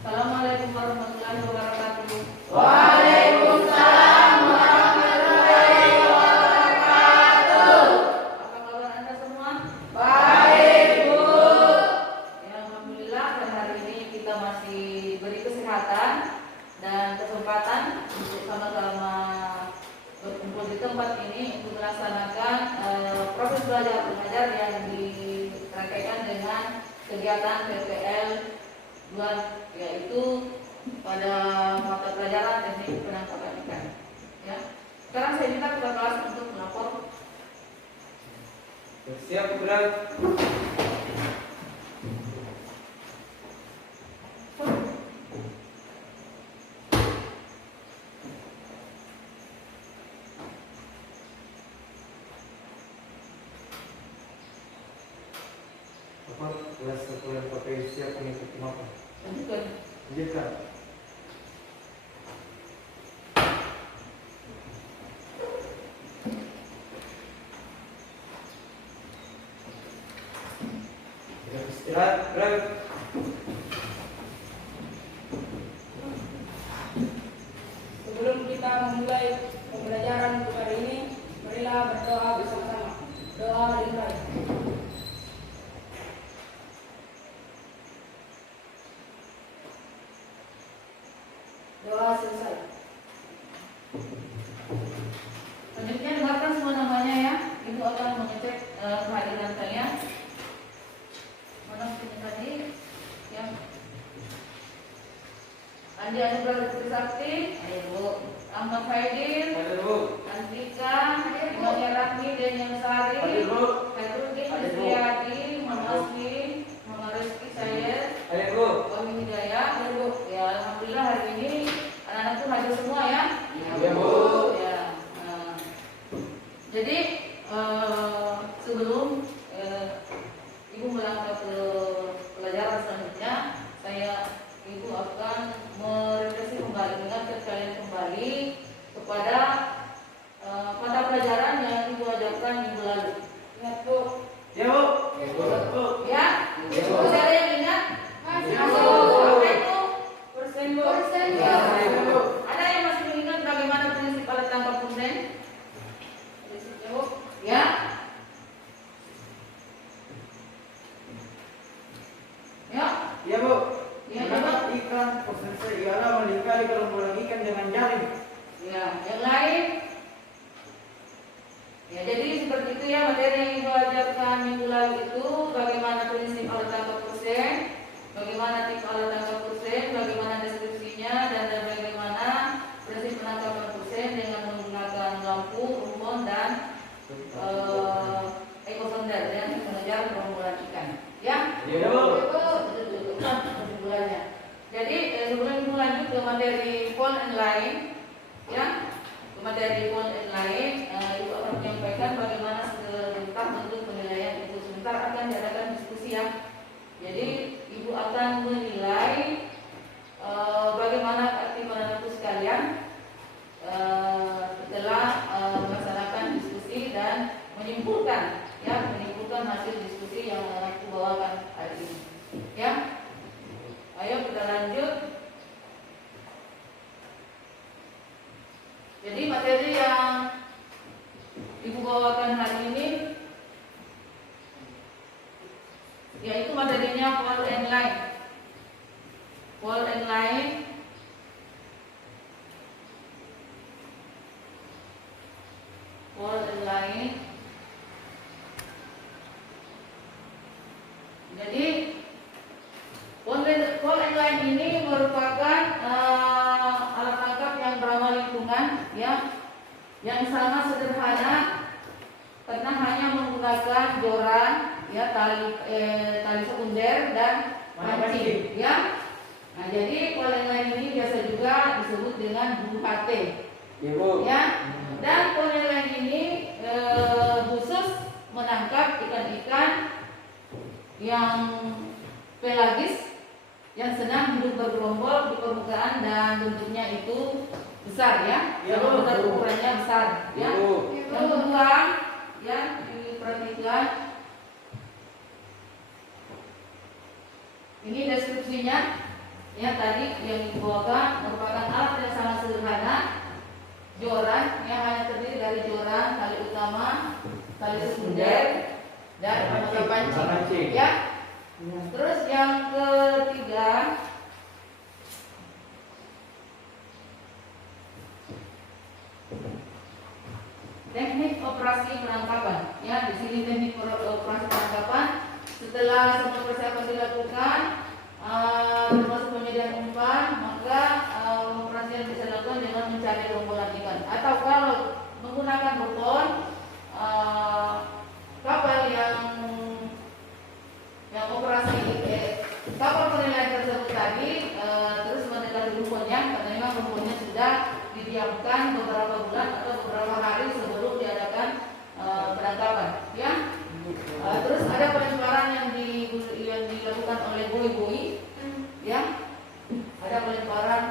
Assalamualaikum warahmatullahi wabarakatuh. Waalaikumsalam warahmatullahi wabarakatuh. Apa kabar Anda semua? Baik, Bu. Ya, alhamdulillah pada hari ini kita masih diberi kesehatan dan kesempatan untuk sama-sama berkumpul di tempat ini untuk melaksanakan proses belajar mengajar yang dirangkaikan dengan kegiatan PPL 2, yaitu pada mata pelajaran teknik penangkapan ikan. Ya. Sekarang saya minta kepada kelas untuk melapor. Siap, Berat. Apa kelas sekolah pakai siap mengikuti apa? Lanjutkan. Lanjutkan. Istirahat, Berat. Sebelum kita memulai pembelajaran untuk hari ini, marilah berdoa bersama-sama. Doa dimulai. Doa selesai. Selanjutnya dengarkan semua namanya ya. Ibu akan mengecek kehadiran kalian. Mana punya tadi? Ya. Andi Anugrah Trisakti, ayo Bu. Ahmad Faidin, Hadir, Bu. Andika, Imania Rahmi, Daniel Sari, Hadir, Bu. Khairudin, Hadir, Bu. Istriadi, Muhammad Asli, Muhammad Rizky Syed, Hadir, Bu. Wahyu Hidayah. Ayo Bu. Ya, alhamdulillah hari ini anak-anak tuh hadir semua ya. Iya, Bu. Ya. Jadi sebelum Ibu melangkah ke pelajaran selanjutnya, Ibu akan merefleksi kembali, mengingatkan kalian kembali kepada mata pelajaran yang Ibu ajarkan minggu lalu. Ingat Bu? Ya, Bu. Ingat, Bu. Ya? Ya, Bu. Masih ada yang ingat? Masih, Masih. Bu. Apa itu? Persen Bu. Persen, Bu. Ya. Ya, Bu. Ada yang masih mengingat bagaimana prinsip alat tangkap persen? Prinsipnya Bu? Ya? Ya? Ya, Bu. Ya, Menangkap ikan prosesnya ialah melingkari gerombolan ikan dengan jaring. Ya, yang lain? Ya, jadi seperti itu ya materi yang Ibu ajarkan minggu lalu itu, bagaimana prinsip alat tangkap persen, bagaimana tip alat tangkap persen, bagaimana deskripsinya, dan bagaimana prinsip penangkapan persen dengan menggunakan lampu, rumpun, dan ekosonder yang mengejar gerombolan ikan. Ya? Ya, Bu. Kesimpulannya. Jadi sebelum Ibu lanjut ke materi phone and line, ya, ke materi phone and line, Ibu akan menyampaikan bagaimana sebentar bentuk penilaian itu. Sebentar akan diadakan diskusi ya. Jadi Ibu akan menilai bagaimana keaktifan anakku sekalian setelah melaksanakan diskusi dan menyimpulkan hasil diskusi yang anakku bawakan hari ini. Ya. Ayo kita lanjut. Jadi materi yang Ibu bawakan hari ini yaitu materinya Paul and Line. Paul and Line Jadi Paul and Line ini merupakan alat tangkap yang ramah lingkungan, ya, yang sangat sederhana karena hanya menggunakan joran, ya, tali sekunder dan pancing, ya. Nah, jadi Paul and Line ini biasa juga disebut dengan BUHT, Ya, Bu. ya. Dan Paul and Line ini khusus menangkap ikan-ikan yang pelagis yang senang hidup bergerombol di permukaan dan bentuknya itu besar, ya. Ya, Yang Bu. besar ukurannya besar, ya. Ya, Bu. Yang kedua, ya, diperhatikan ini deskripsinya. Ya, tadi yang dibawakan merupakan alat yang sangat sederhana, joran yang hanya terdiri dari joran, tali utama, tali sekunder, dan anggota pancing. Ya. Terus yang ketiga, teknik operasi penangkapan. Ya, di sini teknik operasi penangkapan. Setelah semua persiapan dilakukan, termasuk penyediaan umpan, maka operasi yang bisa dilakukan dengan mencari gerombolan ikan. Atau kalau menggunakan bopon, kapal yang operasi kapal penilaian tersebut tadi terus menekan rumpunnya, karena memang rumpunnya sudah didiamkan beberapa bulan atau beberapa hari sebelum diadakan penangkapan. Ya. Terus ada pelemparan yang dilakukan oleh buoy, ya. Ada pelemparan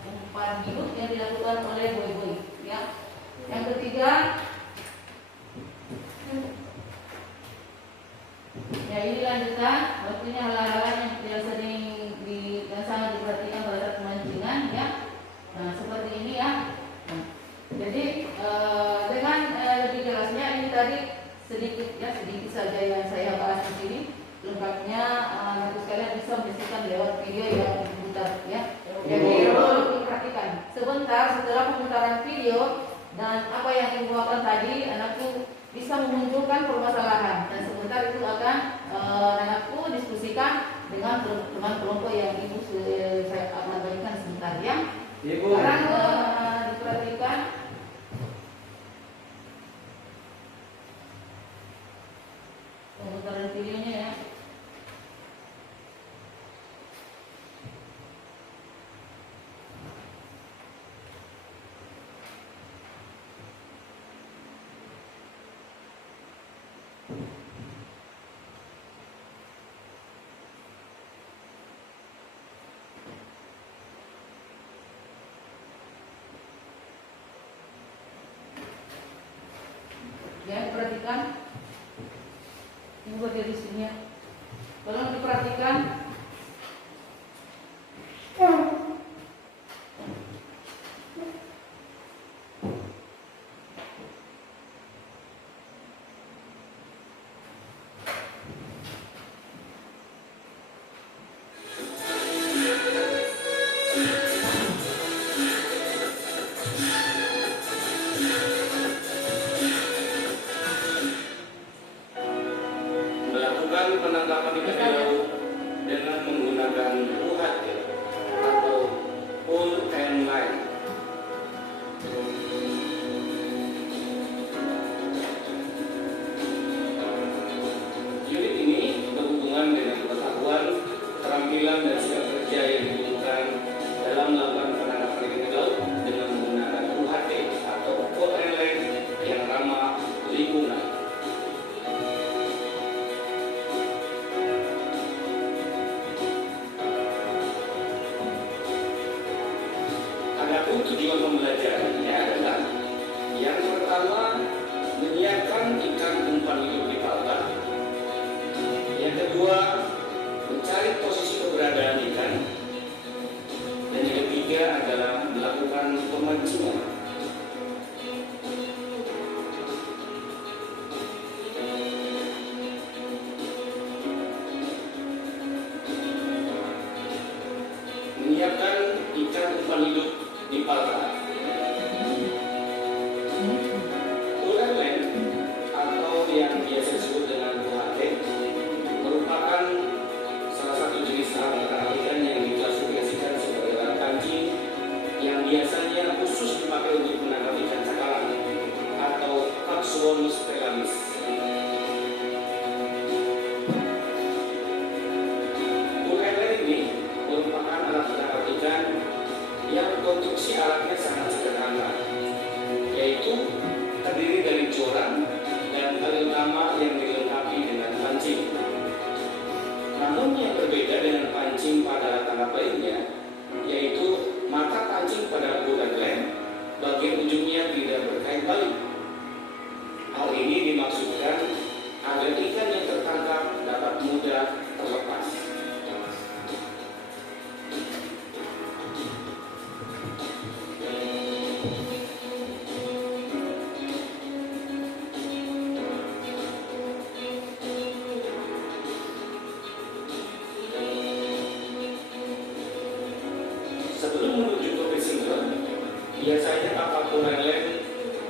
umpan hidup yang dilakukan oleh buoy, ya. Yang ketiga, ya ini lanjutan, waktunya hal-hal yang sering yang sangat diperhatikan pada saat pemancingan, ya. Nah, seperti ini ya. Nah, jadi dengan lebih jelasnya ini tadi sedikit saja yang saya bahas di sini. Lengkapnya nanti sekalian bisa menyaksikan lewat video yang diputar, ya. Jadi perlu diperhatikan. Sebentar setelah pemutaran video dan apa yang ibu bawakan tadi, anakku bisa memunculkan permasalahan dan sebentar itu akan anakku diskusikan dengan teman kelompok yang ibu saya akan bagikan sebentar, ya. Sekarang diperhatikan pemutaran videonya, ya. Ya, perhatikan. Ini buat dari sini, ya. Tolong diperhatikan. Melakukan penangkapan ikan di laut dengan menggunakan UHT atau pull and line. Unit ini berhubungan dengan pengetahuan, keterampilan dan sikap kerja yang dibutuhkan dalam melakukan penangkapan ikan di laut dengan menggunakan UHT atau pull and line yang ramah lingkungan. Adapun tujuan pembelajarannya adalah yang pertama menyiapkan ikan umpan hidup di pagar, yang kedua mencari posisi keberadaan ikan, dan yang ketiga adalah melakukan pemancingan. Menyiapkan ikan umpan hidup di pagar. Pull line atau yang biasa disebut dengan UHT merupakan salah satu jenis alat ikan yang diklasifikasikan sebagai alat pancing yang biasanya khusus dipakai untuk menangkap ikan cakalang atau Paxuonus thelamis. Pull line ini merupakan alat penangkap ikan yang konstruksi alatnya sangat sederhana, yaitu terdiri dari joran dan tali utama yang dilengkapi dengan pancing. Namun yang berbeda dengan pancing pada alat tangkap lainnya, yaitu mata pancing pada pull and line bagian ujungnya tidak berkait balik. Hal ini dimaksudkan agar ikan yang tertangkap dapat mudah terlepas. Biasanya kapal Kurelen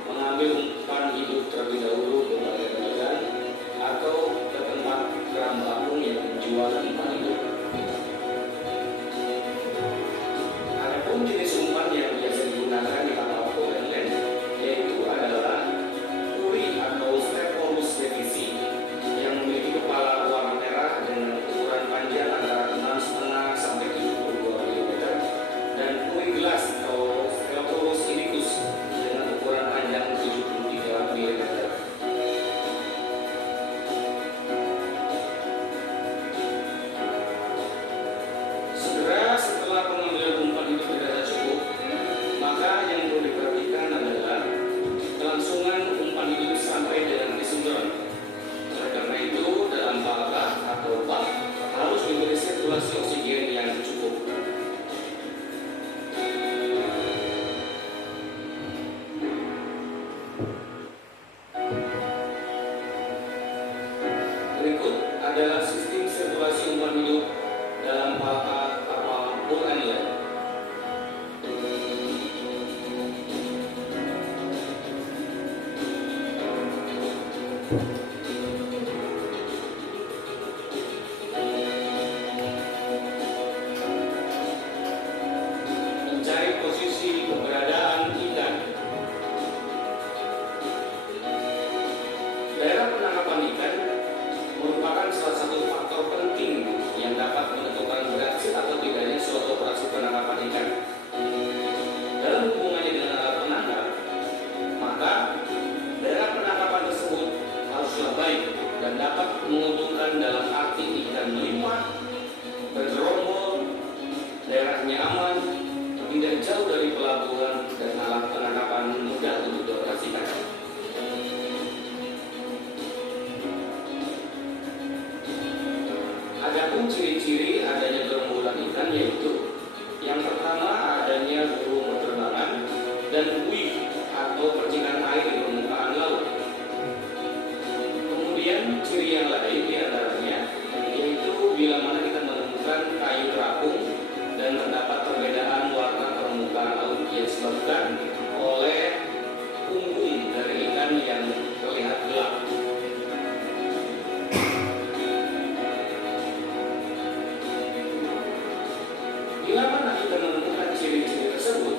mengambil umpan hidup terlebih dahulu ke bagian atau ke tempat keram bakung yang menjual umpan hidup. Adapun jenis umpan yang biasa digunakan di kapal Kurelen yaitu adalah uri atau Stepholus devisi yang memiliki kepala warna merah dengan ukuran panjang antara 6,5 sampai 72 mm dan uri gelas atau Stepholus indicus dengan ukuran panjang 73 mm. Segera setelah pengambilan umpan itu dirasa cukup, maka yang perlu diperhatikan adalah kelangsungan umpan hidup sampai dengan disunduran. Oleh karena itu, dalam palka atau bak harus diberi sirkulasi oksigen yang cukup. Berikut adalah sistem sirkulasi umpan hidup dalam palka kapal Kurelen. Mencari posisi keberadaan ikan. Daerah penangkapan ikan merupakan salah satu faktor penting yang dapat menentukan berhasil atau tidaknya suatu operasi penangkapan ikan. Dalam hubungannya dengan alat penangkap, maka daerah penangkapan tersebut haruslah baik dan dapat menguntungkan dalam arti ikan melimpah, bergerombol, daerahnya aman, tidak jauh dari pelabuhan dan alat penangkapan mudah untuk dioperasikan. Adapun ciri-ciri adanya gerombolan ikan yaitu yang pertama adanya burung berterbangan dan buih atau percikan air di permukaan laut. Kemudian ciri yang lain diantaranya yaitu bila mana kita menemukan kayu terapung dan terdapat perbedaan warna permukaan laut yang disebabkan oleh punggung dari ikan yang terlihat gelap. Bila mana kita menemukan ciri-ciri tersebut,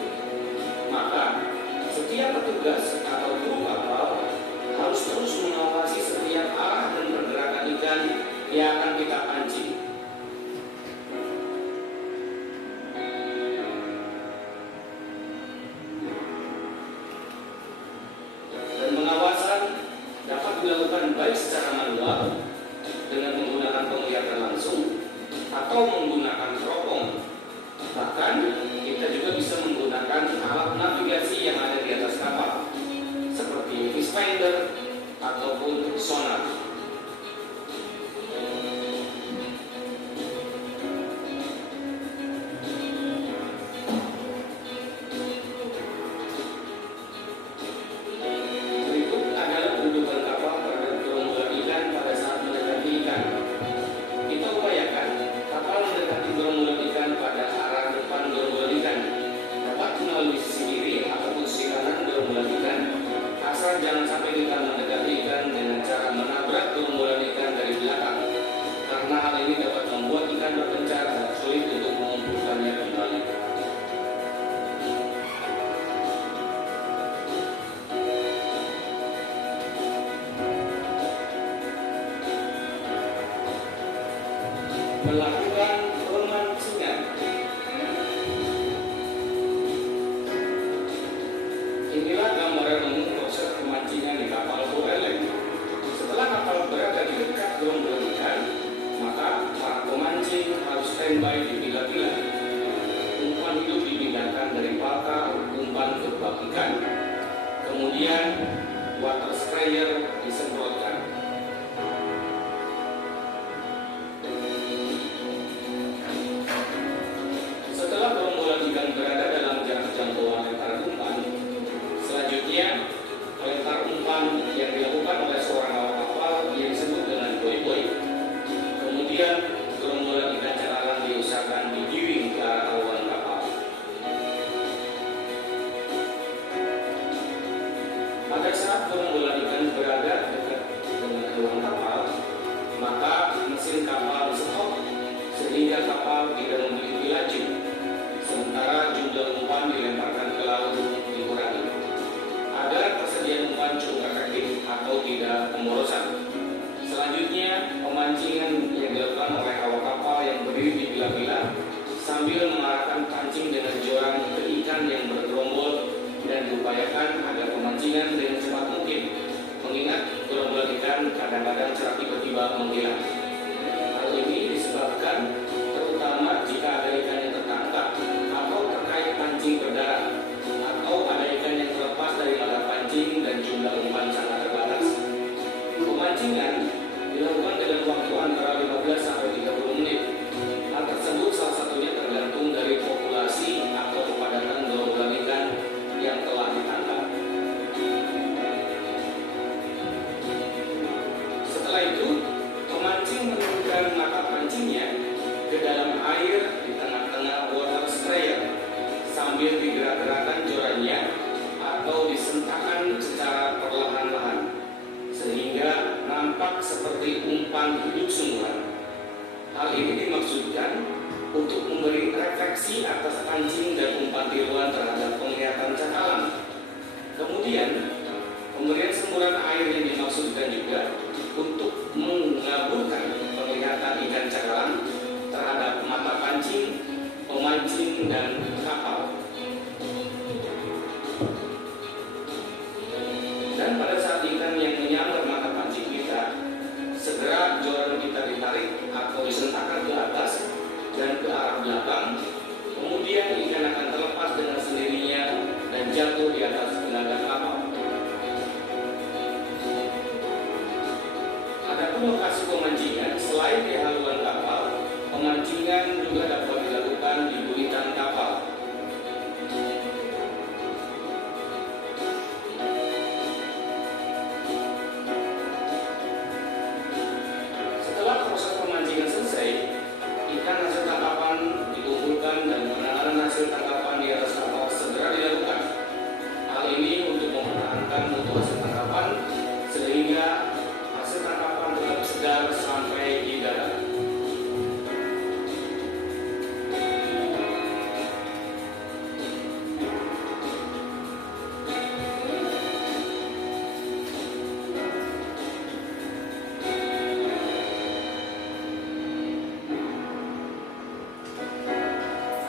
maka setiap petugas atau kru kapal harus terus mengawasi setiap arah dan pergerakan ikan yang akan kita pancing. Dan pengawasan dapat dilakukan baik secara manual dengan menggunakan penglihatan langsung atau menggunakan teropong. Bahkan kita juga bisa menggunakan alat navigasi yang ada di atas kapal seperti Fishfinder ataupun sonar. Berikut adalah kedudukan kapal terhadap gerombolan ikan pada saat mendekati ikan. Kita upayakan kapal mendekati gerombolan ikan pada arah depan gerombolan ikan, dapat melalui sisi kiri ataupun sisi kanan gerombolan ikan, asal jangan sampai kita mendekati ikan dengan cara menabrak gerombolan ikan dari belakang, karena hal ini dapat membuat ikan berpencar dan sulit untuk mengumpulkannya kembali. Melakukan pemancingan. Inilah gambaran umum proses pemancingan di kapal Kurelen. Setelah kapal berada di dekat gerombolan ikan, maka para pemancing harus standby di bila-bila. Umpan hidup dipindahkan dari palka umpan ke bak ikan. Kemudian water sprayer disemprotkan. Setelah gerombolan ikan berada dalam jarak jangkauan lemparan umpan, selanjutnya melempar umpan yang dilakukan oleh seorang awak kapal yang disebut dengan boy-boy. Kemudian gerombolan ikan cakalang diusahakan digiring ke arah awan kapal. kapal tidak memiliki laju, sementara jumlah umpan dilemparkan ke laut dikurangi, agar persediaan umpan cukup efektif atau tidak pemborosan. Selanjutnya, pemancingan yang dilakukan oleh awak kapal yang berdiri di bila-bila sambil mengarahkan pancing dengan joran ke ikan yang bergerombol dan diupayakan agar pemancingan dengan cepat mungkin, mengingat gerombolan ikan kadang-kadang cerah tiba-tiba menghilang. Hal ini disebabkan terutama jika ada ikan yang tertangkap atau terkait pancing berdarah, atau ada ikan yang terlepas dari alat pancing dan jumlah umpan sangat terbatas. Pemancingan dilakukan dengan waktu antara 15 sampai 30 menit. Hal tersebut salah satunya tergantung dari populasi atau kepadatan gerombolan ikan yang telah ditangkap. Setelah itu, pemancing menurunkan mata pancingnya ke dalam air di tengah-tengah water sprayer sambil digerak-gerakan jorannya atau disentakkan secara perlahan-lahan sehingga nampak seperti umpan hidup sungguhan. Hal ini dimaksudkan untuk memberi refleksi atas pancing dan umpan tiruan terhadap penglihatan cakalang. Kemudian, pemberian semburan air yang dimaksudkan juga untuk mengaburkan penglihatan ikan cakalang terhadap mata pancing, pemancing, dan kapal. Dan pada saat ikan yang menyambar mata pancing kita, segera joran kita ditarik atau disentakkan ke atas dan ke arah belakang. Kemudian ikan akan terlepas dengan sendirinya dan jatuh di atas gelagat kapal. Adapun lokasi pemancingan selain di haluan kapal, pemancingan juga dapat dilakukan di buritan kapal. Setelah proses pemancingan selesai, ikan hasil tangkapan dikumpulkan dan penanganan hasil tangkapan di atas kapal segera dilakukan. Hal ini untuk mempertahankan mutu hasil tangkapan sehingga hasil tangkapan tetap segar sampai di darat.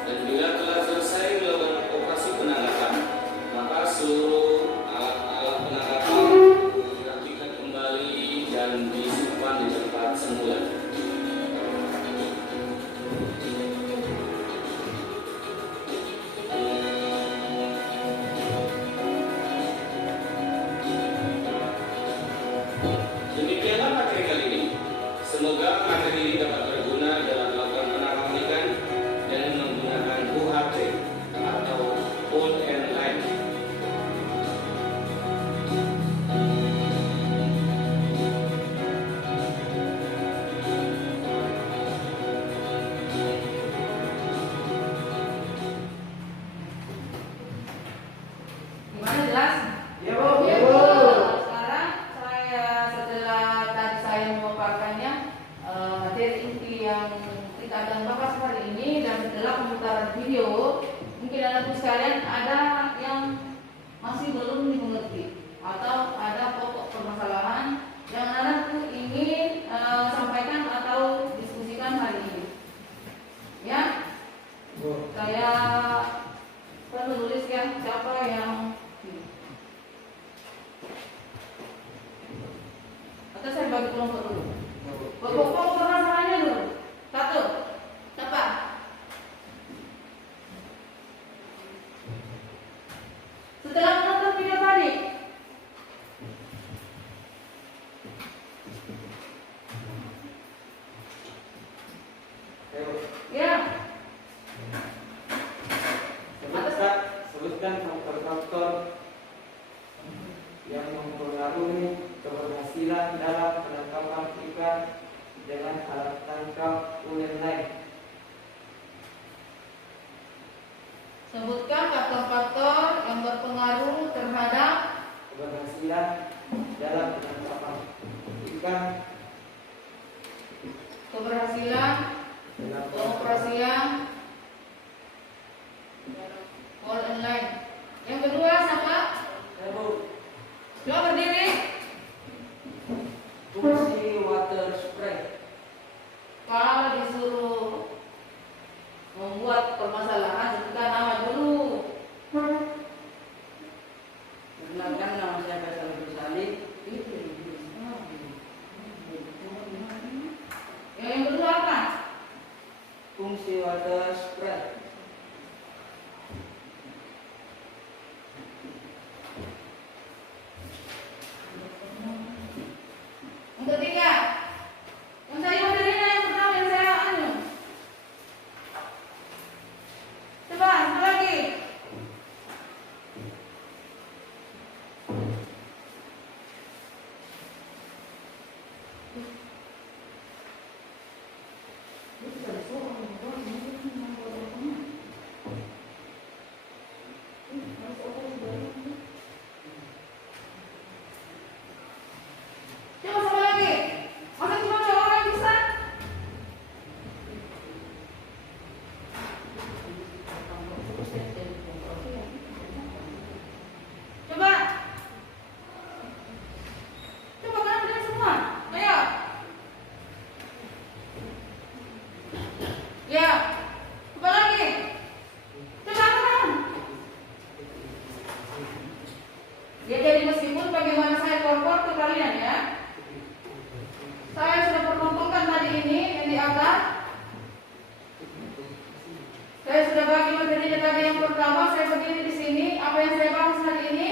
Dan bila telah selesai melakukan operasi penangkapan, maka seluruh alat-alat penangkapan dirapikan kembali dan disimpan di tempat semula. Demikianlah materi kali ini. Semoga materi ini dapat berguna dalam melakukan penangkapan ikan dengan menggunakan UHT atau hold and line. Gimana, jelas? Ya, Bu. Ya, Bu. Sekarang saya setelah tadi saya memaparkannya materi inti yang kita akan bahas hari ini, dan setelah pemutaran video, mungkin anak-anak sekalian ada yang masih belum dimengerti atau ada pokok permasalahan yang anak-anak ingin sampaikan atau diskusikan hari ini. Ya, Bu. saya perlu tulis ya siapa yang atau saya bagi kelompok dulu. Pokok permasalahannya dulu. Satu, siapa? Setelah menonton video tadi, Ayo, ya, sebutkan faktor-faktor yang mempengaruhi keberhasilan dalam penangkapan ikan dengan alat tangkap ulen lain. sebutkan faktor-faktor yang berpengaruh terhadap Keberhasilan dalam penangkapan ikan keberhasilan dalam pengoperasian operasi yang all online. Yang kedua siapa? Coba berdiri. Fungsi water spray. Kalau disuruh membuat permasalahan, sebutkan nama dulu. Perkenalkan, nama saya Faisal Ghazali. Yang kedua apa? Fungsi water spray. Yang ketiga, yang tadi materinya yang pertama yang saya anu. Coba satu lagi. Coba sama lagi. Masa cuma dua orang bisa? Coba. Coba kan udah semua. Ayo. Ya. Coba lagi. Coba kan. Ya jadi meskipun bagaimana saya korpor ke kalian ya. Saya sudah pertontonkan tadi ini yang di atas. Saya sudah bagi materinya tadi yang pertama. Saya berdiri di sini. Apa yang saya bahas hari ini?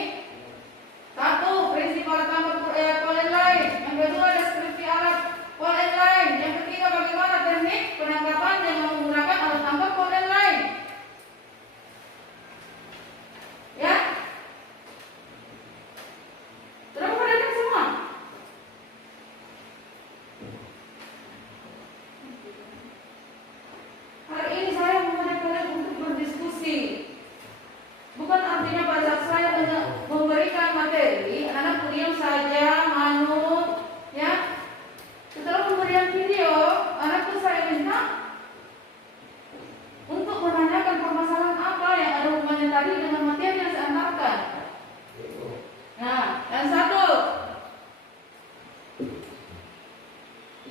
Satu, prinsip alat tambah polen lain. Yang kedua, deskripsi alat polen lain. Yang ketiga, bagaimana teknik penangkapan dengan menggunakan alat tambah polen lain. Ya? Sudah memperhatikan semua? Hari ini saya mengajak kalian untuk berdiskusi. Bukan artinya pada saat saya memberikan materi, anak diam saja, manut, ya. Setelah pemberian video, anak tuh saya minta untuk menanyakan permasalahan apa yang ada hubungannya tadi dengan materi yang saya antarkan. Nah, yang satu,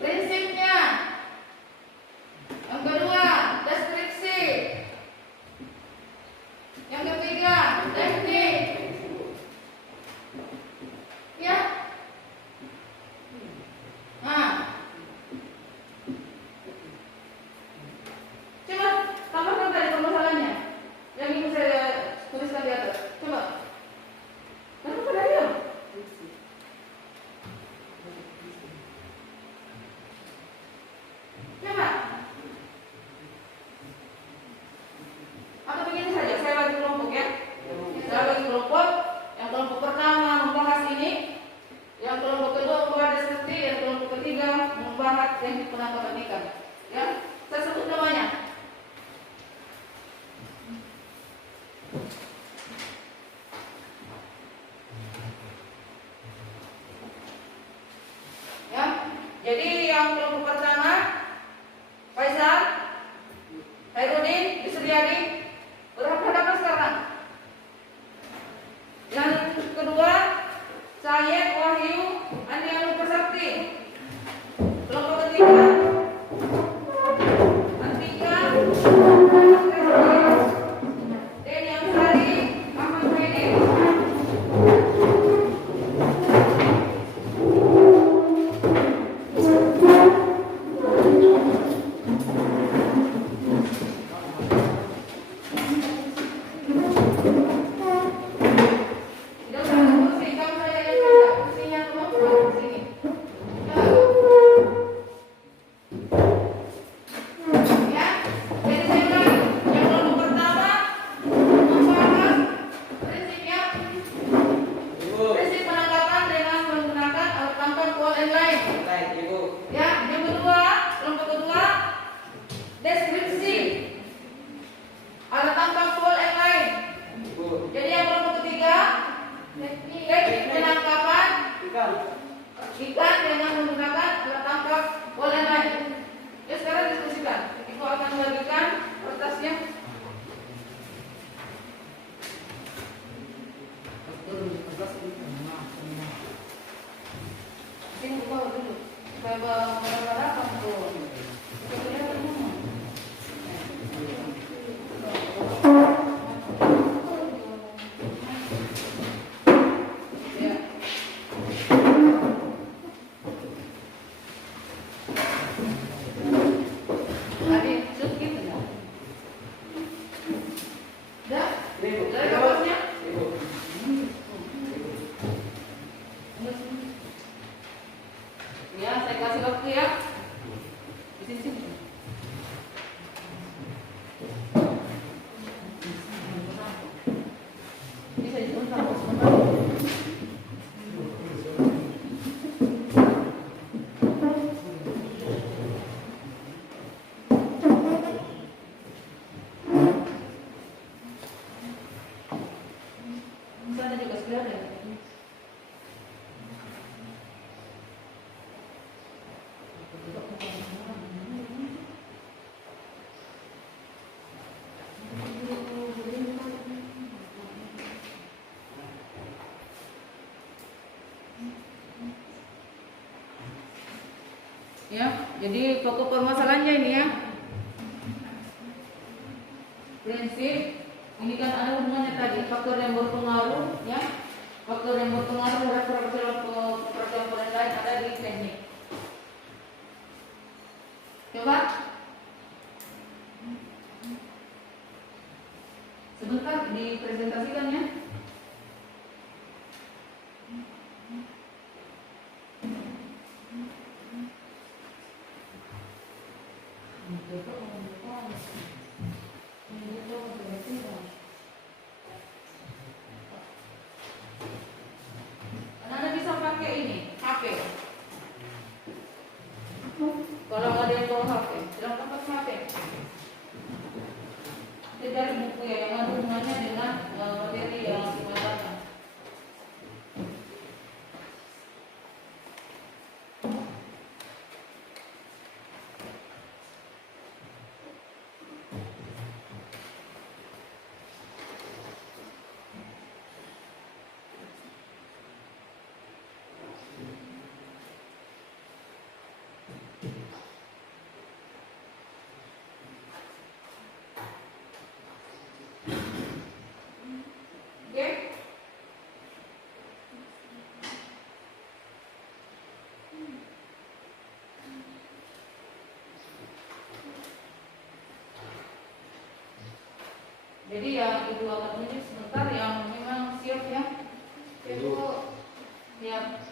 prinsipnya. Yang kedua, deskripsi. Yang ketiga, teknik. Ya. Nah. Coba tambahkan tadi permasalahannya. Yang ini saya tuliskan di atas. Coba. Kenapa pada diam? Coba. Atau begini saja, saya bagi kelompok ya. Saya bagi kelompok. Yang kelompok pertama membahas ini, yang kelompok kedua membahas deskripsi, yang kelompok ketiga membahas teknik penangkapan ikan. Ya, saya sebut namanya. Ya, jadi yang kelompok pertama Faisal, Hairudin, Isuryadi, berhadapan sekarang. Yang kedua, Syed, Wahyu, Andi Anu Persakti. Kelompok ketiga, Antika, Denny Amsari, Ahmad Muhyiddin. Tidak usah kursi, kamu saja yang ada. Kursinya kelompok di sini. Ya. Ya, jadi saya Ya, jadi pokok permasalahannya ini ya. Prinsip ini kan ada hubungannya tadi, faktor yang berpengaruh ya. Faktor yang berpengaruh terhadap peraturan lain ada di teknik. Coba sebentar dipresentasikan ya. Anda bisa pakai ini HP. Kalau ada yang bawa HP, silakan pakai HP. Kita cari buku ya yang ada hubungannya dengan materi yang digunakan. Oke? Jadi yang ibu akan tunjuk sebentar yang memang siap ya. Ibu siap.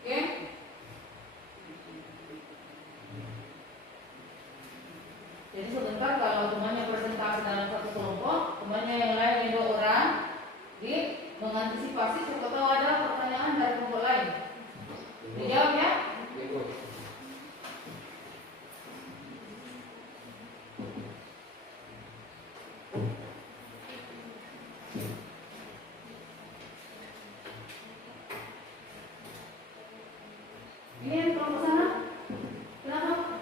Oke? Jadi sebentar kalau temannya presentasi dalam satu kelompok, temannya yang lain 2 orang, di mengantisipasi siapa tahu ada pertanyaan dari kelompok lain. Dijawab ya? Ini yang kelompok sana? Kenapa?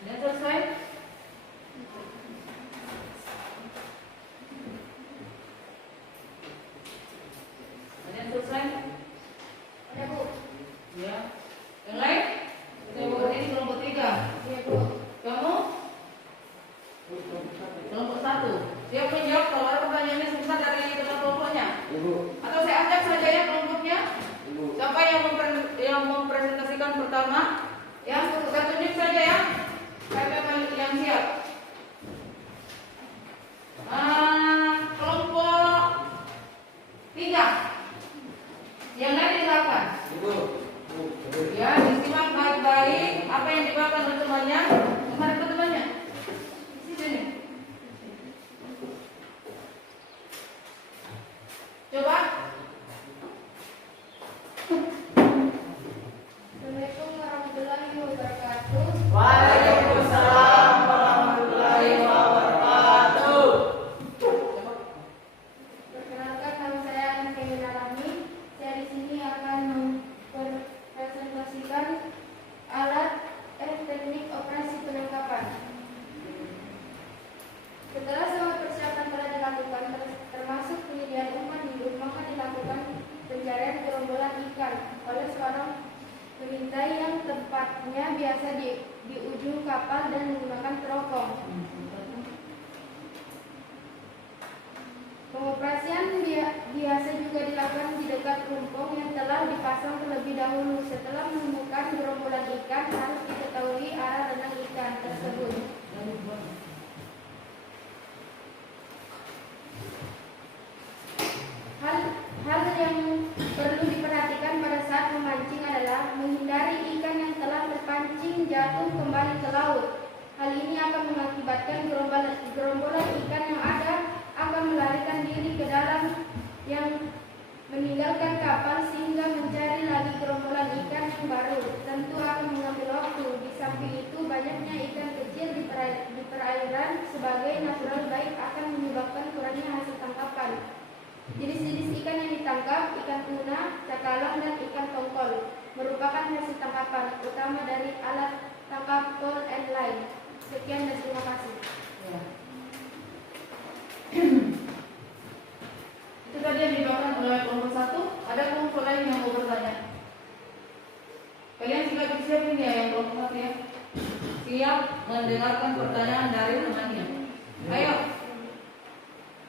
Sudah selesai? Ada yang selesai? Ada Bu. Ya. Yang lain? Saya buat ini kelompok 3. Iya Bu. Kamu? Kelompok 1. Siap menjawab kalau ada pertanyaannya sebentar dari teman kelompoknya? Ibu, Atau saya ajak saja ya kelompoknya? ibu, Siapa yang mempresentasikan pertama? Ya, saya tunjuk saja ya. Siapa yang siap? Kelompok 3. Yang lain silakan. ibu, Ya, disimak baik-baik apa yang dibawakan oleh temannya. Kemana ke temannya? Di sini. Coba. Assalamualaikum warahmatullahi wabarakatuh. Waalaikumsalam warahmatullahi wabarakatuh. Perkenalkan, nama saya Anke Winarami. Saya di sini akan mempresentasikan alat teknik operasi penangkapan. Setelah semua persiapan telah dilakukan, termasuk penyediaan umpan hidup, maka dilakukan pencarian gerombolan ikan oleh seorang pengintai yang tempatnya biasa di ujung ujung kapal dan menggunakan teropong. Pengoperasian biasa juga dilakukan di dekat rumpung yang telah dipasang terlebih dahulu. Setelah menemukan gerombolan ikan, harus diketahui arah renang ikan tersebut. Hal yang perlu diperhatikan pada saat memancing adalah menghindari ikan yang telah terpancing jatuh kembali ke laut. Hal ini akan mengakibatkan gerombolan ikan yang ada akan melarikan diri ke dalam yang meninggalkan kapal sehingga mencari lagi gerombolan ikan yang baru. Tentu akan mengambil waktu. Di samping itu, banyaknya ikan kecil di perairan sebagai natural baik akan menyebabkan kurangnya hasil tangkapan. Jenis-jenis ikan yang ditangkap, ikan tuna, cakalang, dan ikan tongkol merupakan hasil tangkapan utama dari alat tangkap pole and line. Sekian dan terima kasih. Ya. Itu tadi yang dibawakan oleh kelompok 1. Ada kelompok lain yang mau bertanya? Kalian siap ini ya yang kelompok 1 ya. Siap mendengarkan pertanyaan dari temannya. Ayo.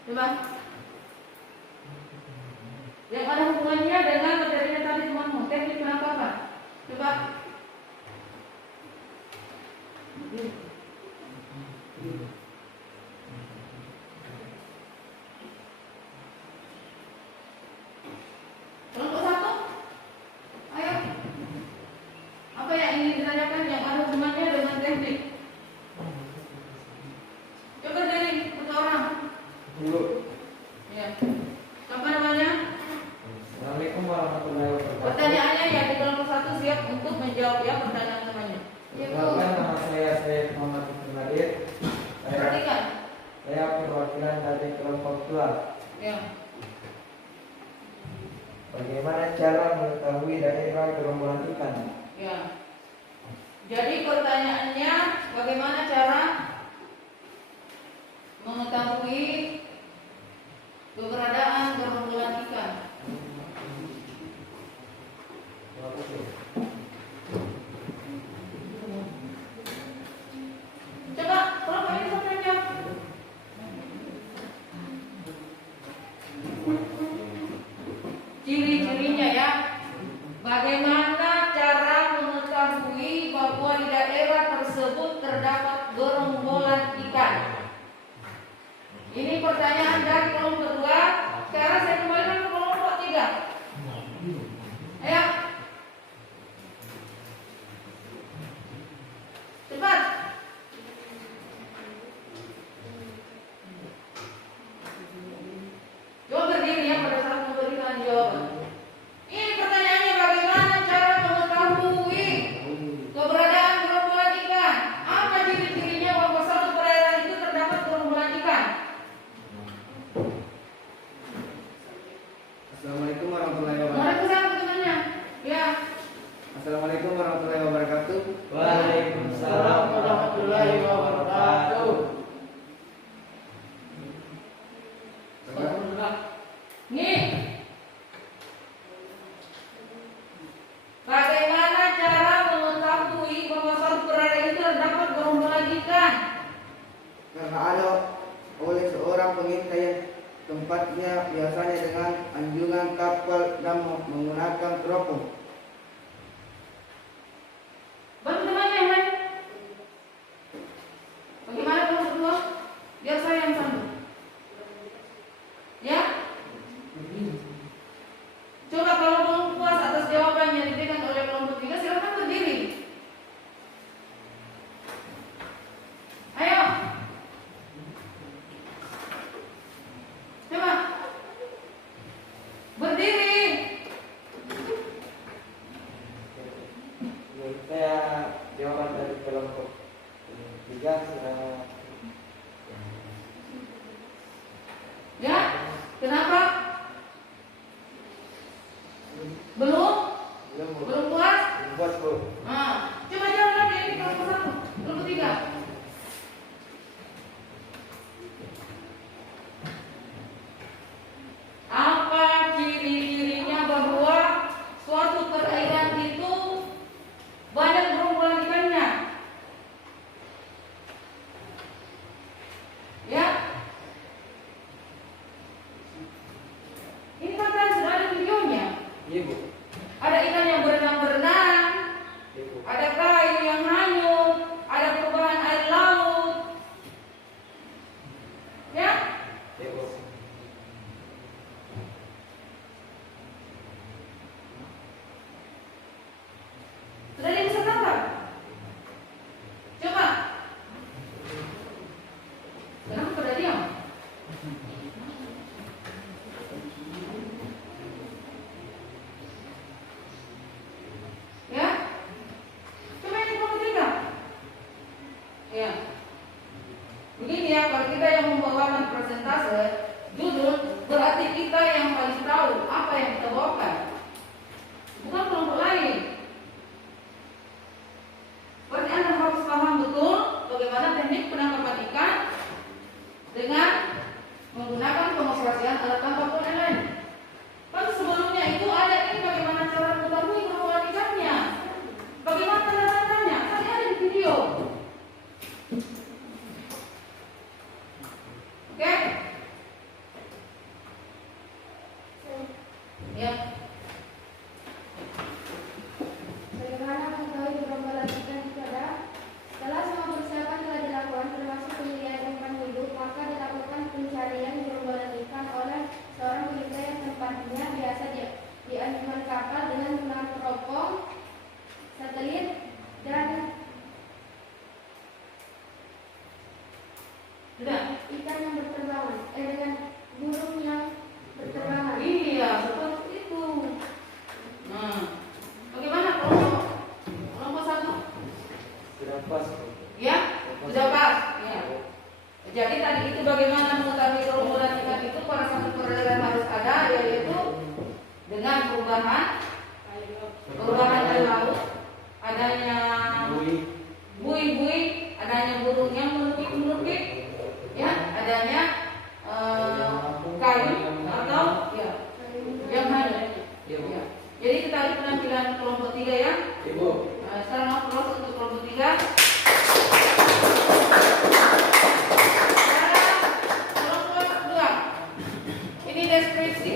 Coba. Yang ada hubungannya dengan materinya tadi temanmu, teknik penangkapan. Coba. Kelompok 1. Ayo. Apa yang ingin ditanyakan yang ada hubungannya dengan teknik? Coba dari satu orang. Dulu. Ya. Apa namanya? Assalamualaikum warahmatullahi wabarakatuh. Pertanyaannya ya di kelompok 1 siap untuk menjawab ya pertanyaan temannya. Perkenalkan, nama saya Syed Muhammad Nadir. Perhatikan. Saya perwakilan dari kelompok 2. Ya. Bagaimana cara mengetahui daerah gerombolan ikan? Ya. Jadi pertanyaannya bagaimana cara mengetahui keberadaan gerombolan ikan? Coba kelompok ini satu yang jawab. Ciri-cirinya ya. Bagaimana cara mengetahui bahwa di daerah tersebut terdapat gerombolan ikan? Ini pertanyaan dari kelompok 2. Sekarang saya kembalikan ke kelompok 3. Ayo. Cepat. Coba berdiri ya pada saat memberikan jawaban. Ini pertanyaannya bagaimana cara mengetahui keberadaan gerombolan ikan? Apa ciri-cirinya bahwa satu perairan itu terdapat gerombolan ikan? Assalamualaikum warahmatullahi wabarakatuh. Waalaikumsalam temannya. Ya. Assalamualaikum warahmatullahi wabarakatuh. Waalaikumsalam warahmatullahi wabarakatuh. Nih. Bagaimana cara mengetahui bahwa satu perairan itu terdapat gerombolan ikan? Karena ada oleh seorang pengintai yang tempatnya biasanya dengan anjungan kapal dan menggunakan teropong. Bantu temannya yang lain. Bagaimana kalau berdua? Biar saya yang sambung. Ya? Coba kalau belum puas atas jawaban yang diberikan oleh kelompok 3, silakan berdiri. Ayo. Coba. Berdiri. Iya Bu. Ada ikan yang berenang-berenang, Iya Bu. ada kayu yang hanyut, ada perubahan air laut. Ya? Iya Bu. Sudah ada yang bisa tangkap? Coba. Kenapa pada diam? Ya? Coba yang kelompok 3. Ya. Begini ya, kalau kita yang membawakan presentase judul, berarti kita yang paling tahu apa yang kita bawakan, bukan kelompok lain. Berarti Anda harus paham betul bagaimana teknik penangkapan ikan dengan menggunakan pengoperasian alat tangkap online. Kan sebelumnya itu ada ini bagaimana cara mengetahui keberadaan ikannya, bagaimana tanda-tandanya, kan ada di video. Oke? Ya. Bagaimana mengetahui gerombolan ikan itu ada? Setelah semua persiapan telah dilakukan termasuk pemilihan umpan hidup, maka dilakukan pencarian gerombolan ikan oleh seorang peneliti yang tempatnya biasa di anjungan kapal dengan menggunakan teropong, satelit, dan Sudah. ikan yang berterbangan, dengan burung yang berterbangan. Iya, seperti itu. Nah, bagaimana kelompok 1? Sudah pas Bu. Ya, sudah pas. Ya. Jadi tadi itu bagaimana mengetahui gerombolan ikan itu pada satu perairan harus ada, yaitu dengan perubahan air laut, adanya Bui. buih-buih, adanya burung yang menukik-menukik, ya, adanya kayu atau ya yang hanyut. Iya Bu. Ya. Jadi kita lihat penampilan kelompok 3 ya. Iya Bu. Sekarang mau proses untuk kelompok 3. Kelompok 2. Ini deskripsi.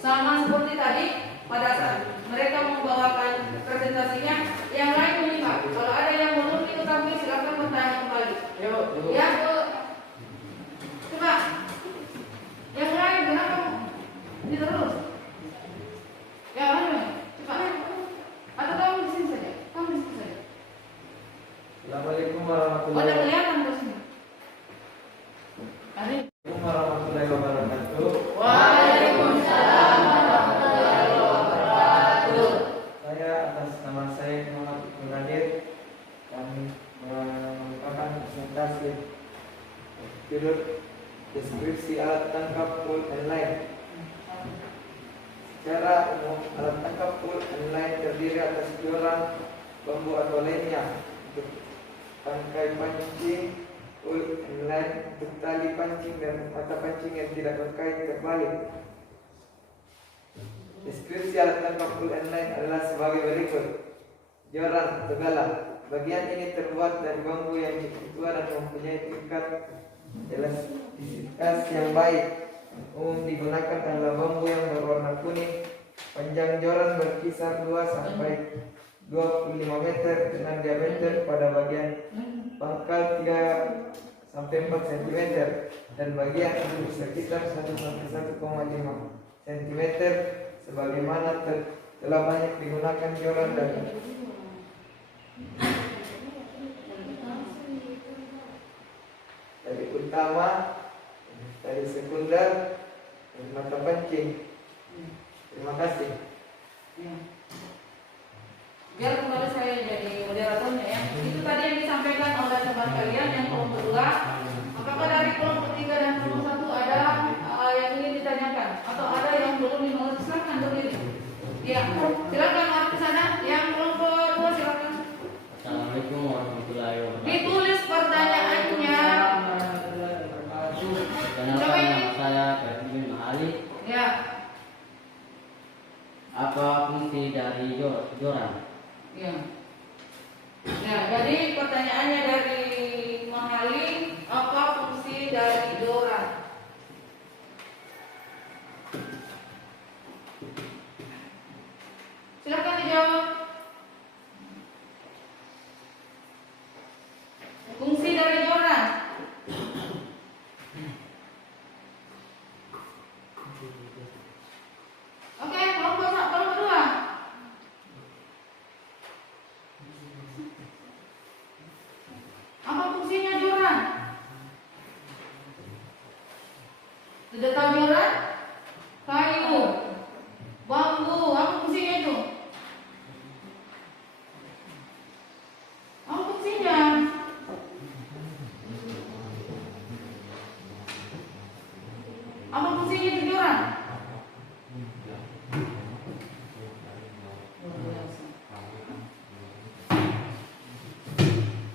Sama seperti tadi, pada saat mereka membawakan presentasinya, yang lain menyimak. Kalau ada yang belum ikut kami, silakan bertanya kembali. Iya Bu. Iya, Bu. Ya, Bu. Coba. Yang lain kenapa ini terus? Ya, mana? Coba. Atau kamu di sini saja? Kamu di sini saja. Assalamualaikum Oh, ada warahmatullahi kelihatan di sini. Ada. wabarakatuh. Waalaikumsalam warahmatullahi wabarakatuh. Saya atas nama saya Muhammad Ibnu Nadir kami mengungkapkan presentasi judul deskripsi alat tangkap full online. Secara umum, alat tangkap full online terdiri atas joran, bambu atau lainnya untuk tangkai pancing, full online untuk tali pancing dan mata pancing yang tidak berkait terbalik. Deskripsi alat tangkap full online adalah sebagai berikut. Joran atau galang. Bagian ini terbuat dari bambu yang cukup tua dan mempunyai tingkat elastisitas yang baik. Umum digunakan adalah bambu yang berwarna kuning. Panjang joran berkisar 2 sampai 25 meter dengan diameter pada bagian pangkal 3 sampai 4 cm dan bagian ujung sekitar 1 sampai 1,5 cm sebagaimana telah banyak digunakan joran dari utama, dari sekunder, dan mata pancing. Terima kasih. Ya. Biar kembali saya jadi moderatornya ya. Itu tadi yang disampaikan oleh teman kalian yang kelompok 2. Apakah dari kelompok 3 dan kelompok 1 ada yang ingin ditanyakan atau ada yang belum dimengerti? Silakan berdiri. Ya, silakan ke sana. Yang kelompok 2 silakan. Assalamualaikum warahmatullahi wabarakatuh. Ditulis pertanyaannya. Perkenalkan nama saya Ferdi Mahali. Ya. Apa fungsi dari joran? Ya. Nah, jadi pertanyaannya dari Mahali, apa fungsi dari joran? Apa fungsinya itu joran?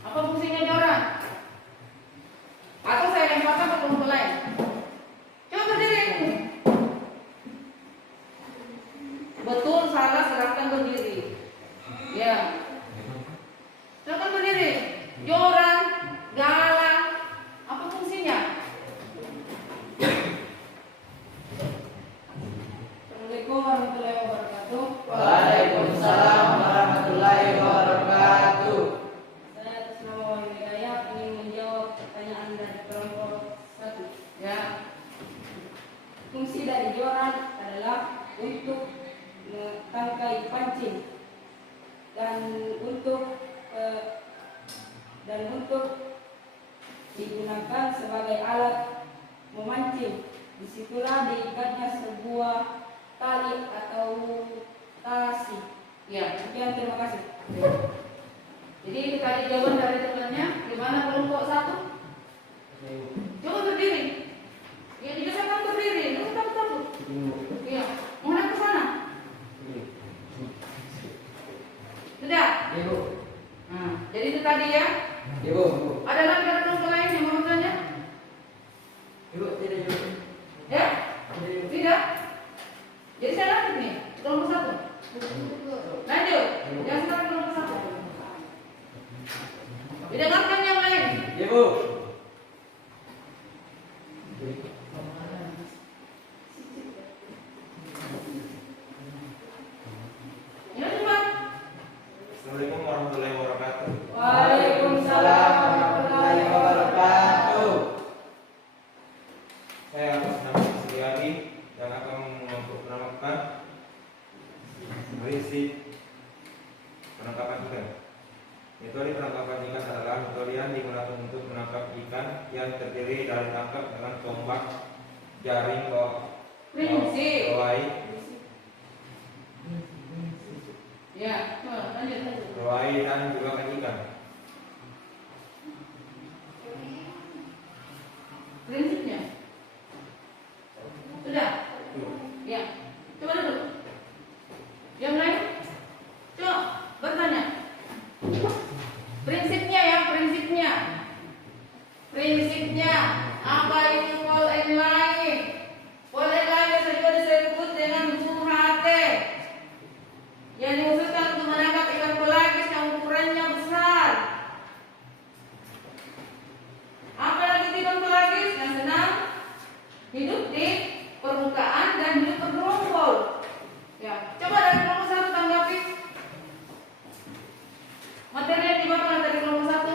Apa fungsinya joran? Atau saya lemparkan ke kelompok lain? Coba berdiri. Betul, salah, silahkan berdiri. Ya. Silahkan berdiri. Joran, gala, apa fungsinya? Assalamualaikum warahmatullahi wabarakatuh. Waalaikumsalam warahmatullahi wabarakatuh. Saya atas nama Wahyu Hidayat ingin menjawab pertanyaan dari kelompok 1. Ya. Fungsi dari joran adalah untuk tangkai pancing dan untuk digunakan sebagai alat memancing. Disitulah diikatnya sebuah tali atau tasi. Ya. Sekian, terima kasih. Jadi itu tadi jawaban dari temannya. Gimana kelompok 1? Coba berdiri. Ya, dibiasakan berdiri. Lu takut. Iya. Menghadap ke sana. Sudah. Ibu. Nah, jadi itu tadi ya. Ibu. Ada lagi dari kelompok lain yang mau bertanya? Ibu tidak jawab. Ya? Tidak. Jadi saya lanjut nih. Kelompok 1. Lanjut. Yang sekarang kelompok 1. Didengarkan yang lain. Ibu. Ya, cepat. Assalamualaikum warahmatullahi wabarakatuh. Waalaikumsalam warahmatullahi wabarakatuh. Saya atas nama Suryadi yang akan memperkenalkan prinsip penangkapan ikan. Metode penangkapan ikan adalah metode yang digunakan untuk menangkap ikan yang terdiri dari tangkap dengan tombak, jaring, Prinsip. lawai, Ya, coba lanjut. dan juga ikan. Prinsipnya. Sudah? Ya. Coba dulu. Yang lain? Coba bertanya. Prinsipnya ya, prinsipnya. Prinsipnya apa itu call and line? Call and line biasa juga disebut dengan curhate. Yang dikhususkan untuk menangkap ikan pelagis yang ukurannya besar. Apalagi ikan pelagis yang senang hidup di permukaan dan hidup bergerombol. Ya, coba dari kelompok 1 tanggapi materi yang dibawakan dari kelompok 1.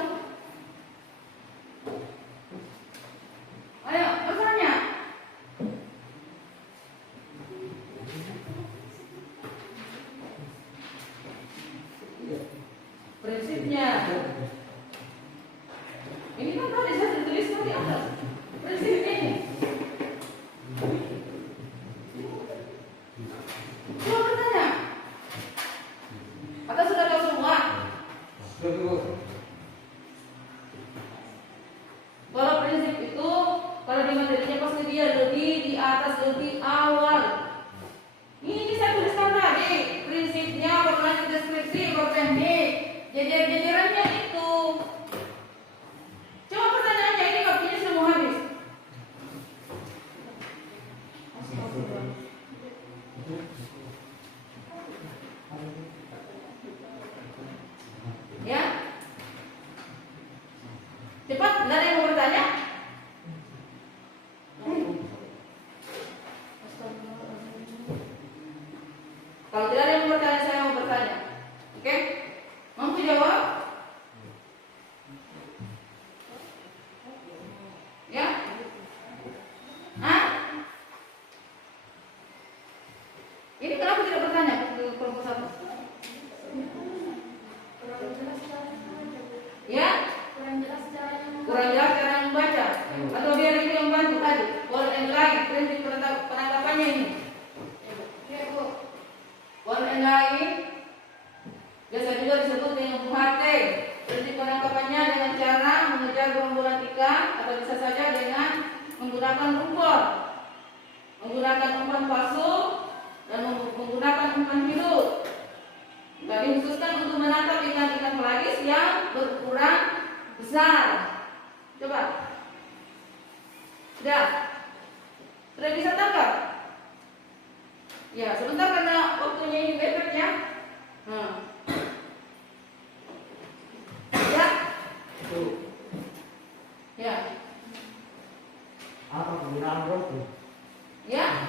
Ayo, bertanya. Prinsipnya. Ini kan tadi saya sudah tuliskan di atas. Prinsipnya ini. Coba bertanya. Atau sudah tahu semua? Ibu. Kalau prinsip itu, kalau di materinya pasti dia lebih di atas, lebih awal. Ini saya tuliskan tadi. Prinsipnya berlanjut deskripsi, berteknik. Jajar-jajarannya itu. Coba pertanyaannya ini waktunya sudah mau habis. Ya. Cepat, nggak ada yang mau bertanya? Kalau tidak ada yang mau bertanya, saya mau bertanya. Oke? Mampu jawab? Ya? Hah? Ini kenapa tidak bertanya ke kelompok 1? Ya? Kurang jelas caranya Kurang jelas cara membaca. Atau biar itu yang bantu tadi. Wall and line, prinsip penangkapannya ini. Ya, Bu. Wall and line biasa juga disebut dengan buhate. Prinsip penangkapannya dengan cara mengejar gerombolan ikan atau bisa saja dengan menggunakan rumput. menggunakan umpan palsu dan menggunakan umpan hidup. Dan dikhususkan untuk menangkap ikan-ikan pelagis yang berukuran besar. Coba. Sudah bisa tangkap? Ya, sebentar karena waktunya ini mepet ya. Ya. Ya. Apa penggunaan rumput? Ya.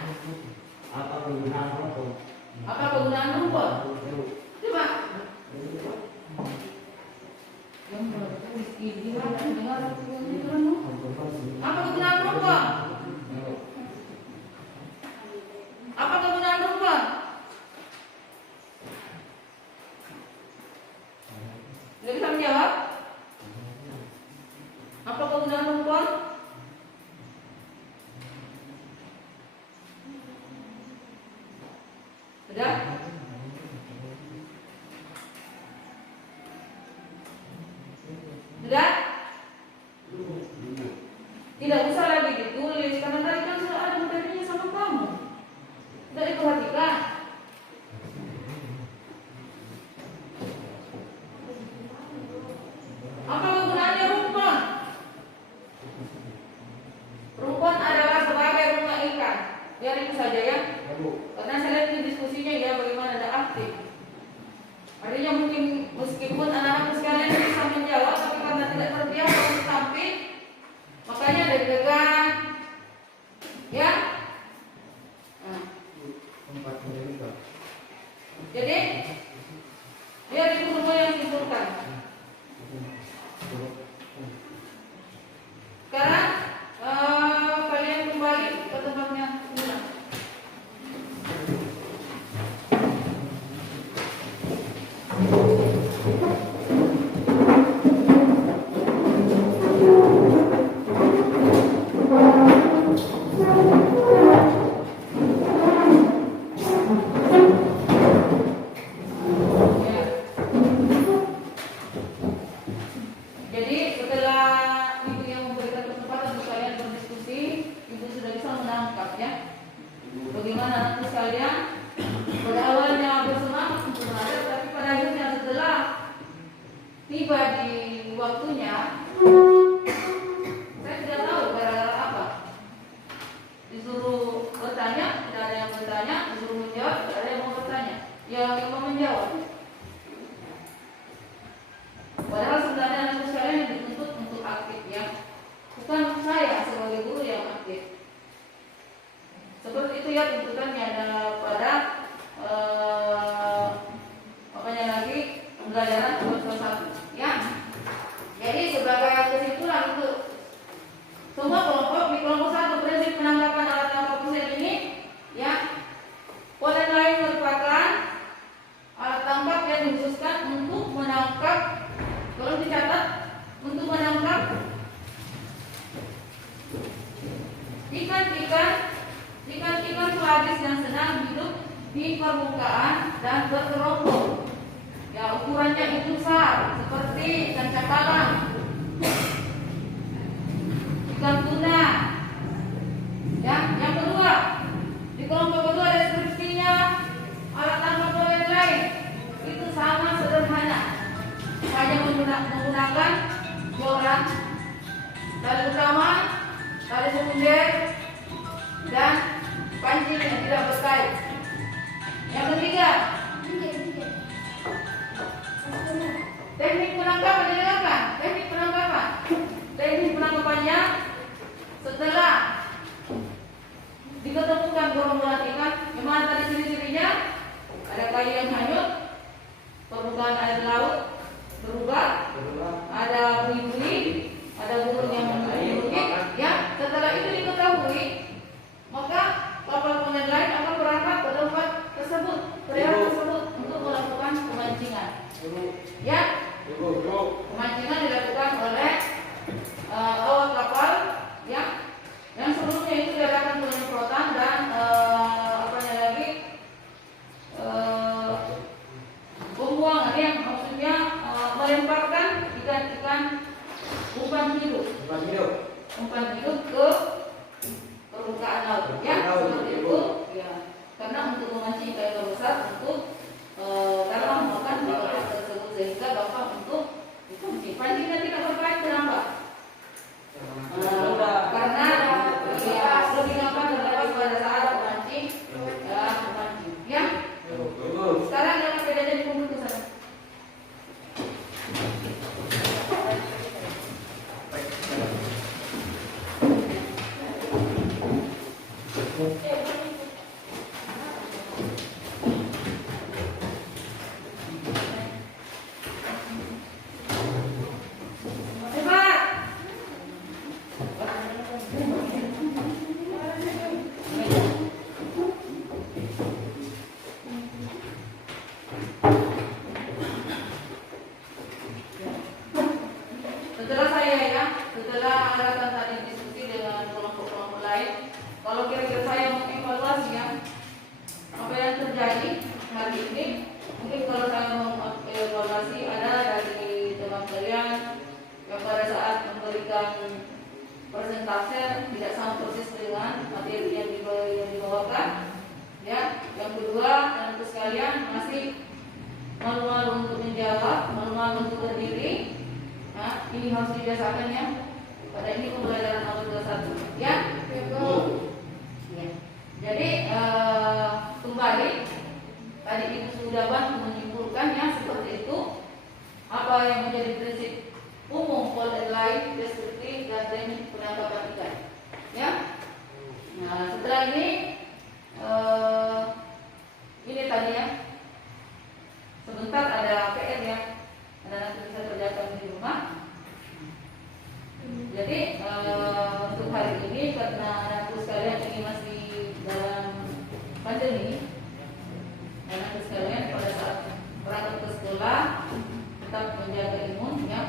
Apa penggunaan rumput? Apa penggunaan rumput? Coba. Apa kegunaan rumput? Apa kegunaan rumput? Sudah bisa menjawab? Apa kegunaan rumput? Sudah? Sudah? Tidak usah lagi ditulis karena tadi kan sudah ada materinya sama kamu. Sudah diperhatikan. Apa kegunaannya rumput? Rumput adalah sebagai rumah ikan. Biar itu saja ya. Karena saya lihat di diskusinya ya bagaimana ada aktif. Artinya mungkin meskipun anak-anak sekalian bisa menjawab, tapi karena tidak terbiasa untuk tampil, makanya deg-degan, ya. Jadi biar itu semua yang simpulkan. Sekarang kalian kembali ke tempatnya semula. Jadi setelah ibu yang memberikan kesempatan untuk kalian berdiskusi, ibu sudah bisa menangkap ya bagaimana nanti sekalian pada awalnya bersemangat untuk belajar, tapi pada akhirnya setelah tiba di waktunya, saya tidak tahu gara-gara apa. Disuruh bertanya, tidak ada yang bertanya, disuruh menjawab, tidak ada yang mau bertanya. Yang mau menjawab. Padahal sebenarnya anak sekalian yang dituntut untuk aktif ya. Bukan saya sebagai guru yang aktif. Seperti itu ya tuntutannya ada pada makanya lagi pembelajaran satu ya. Jadi sebagai kesimpulan untuk semua kelompok di kelompok 1 prinsip penangkapan alat tangkap pusat ini ya. Polen lain merupakan alat tangkap yang dikhususkan untuk menangkap, kalau dicatat, untuk menangkap ikan-ikan pelagis yang sedang hidup di permukaan dan bergerombol. Ya, ukurannya itu besar, seperti ikan cakalang, ikan tuna. Ya, yang kedua, di kelompok kedua deskripsinya alat tangkap polen lain itu sama sederhana, hanya menggunakan joran, tali utama, tali sekunder, dan pancing yang tidak berkait. Yang ketiga, teknik penangkapan dilakukan. Teknik penangkapannya setelah diketemukan gerombolan ikan, memang tadi ciri-cirinya ada kayu yang hanyut, permukaan air laut berubah, ada bui-bui, ada burung yang menggigit. Ya, setelah itu diketahui, maka kapal polen lain akan berangkat ke tempat tersebut, daerah tersebut untuk melakukan pemancingan. Ya, pemancingan dilakukan oleh awak kapal, ya, yang sebelumnya itu diadakan penyemprotan dan pembuangan, yang maksudnya melemparkan ikan-ikan umpan hidup ke permukaan laut, ya, seperti saat untuk dalam makan di kotak tersebut sehingga gampang untuk dikunci. Pancing nanti tidak berkait kenapa? Karena ya lebih gampang terlepas pada saat memancing memancing. Ya. Sekarang yang bedanya di punggul ke sana. Setelah arahan tadi diskusi dengan kelompok-kelompok lain, kalau kira-kira saya mengevaluasi ya apa yang terjadi hari ini, mungkin kalau saya mengevaluasi ada dari teman kalian yang pada saat memberikan persentase tidak sama persis dengan materi yang dibawakan, ya. Yang kedua, tentu sekalian masih malu-malu untuk menjawab, malu-malu untuk berdiri. Nah, ini harus dibiasakan ya. Pada ini pembelajaran awal 21 ya. Ya. Jadi kembali tadi Ibu sudah bantu menyimpulkannya seperti itu. Apa yang menjadi prinsip umum pola lain, deskriptif dan teknik penangkapan ikan. Ya. Nah, setelah ini tadi ya. Sebentar ada PR ya. Ada nanti bisa kerjakan di rumah. Jadi untuk hari ini karena anakku sekalian ini masih dalam pandemi, anakku sekalian pada saat berangkat ke sekolah tetap menjaga imun, ya,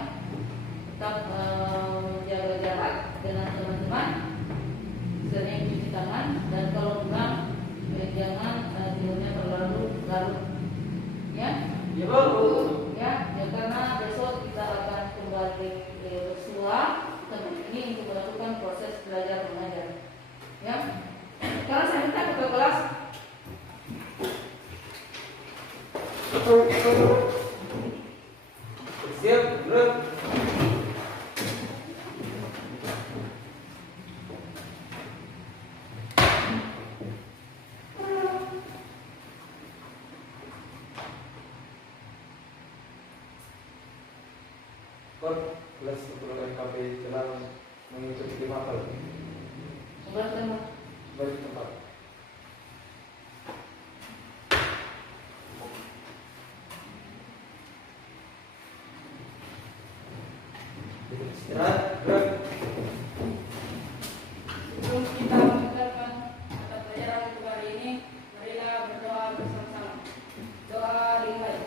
tetap menjaga jarak dengan teman-teman, sering cuci tangan, dan kalau memang jangan tidurnya terlalu larut, ya. Ya Bu. Ya, karena besok kita akan kembali bersua ini untuk melakukan proses belajar mengajar. Ya, sekarang saya minta ketua kelas. Siap, bro. Kelas 10 KP telah mengikuti 5 hal. Balik tempat. Istirahat, gerak. Sebelum kita mendengarkan mata pelajaran untuk hari ini, marilah berdoa bersama-sama. Doa dimulai.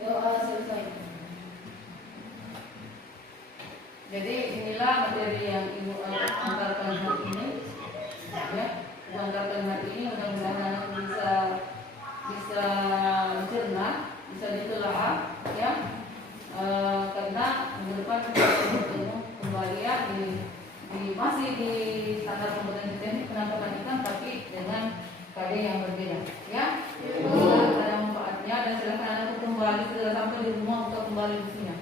Doa selesai. Jadi inilah materi yang Ibu antarkan hari ini. Ya, antarkan hari ini mudah-mudahan bisa mencerna, bisa ditelaah, ya. Karena minggu depan kita akan bertemu kembali ya masih di standar kompetensi teknik penangkapan ikan tapi dengan KD yang berbeda, ya. Semoga ada manfaatnya dan silakan Anda kembali sudah sampai di rumah untuk kembali di sini.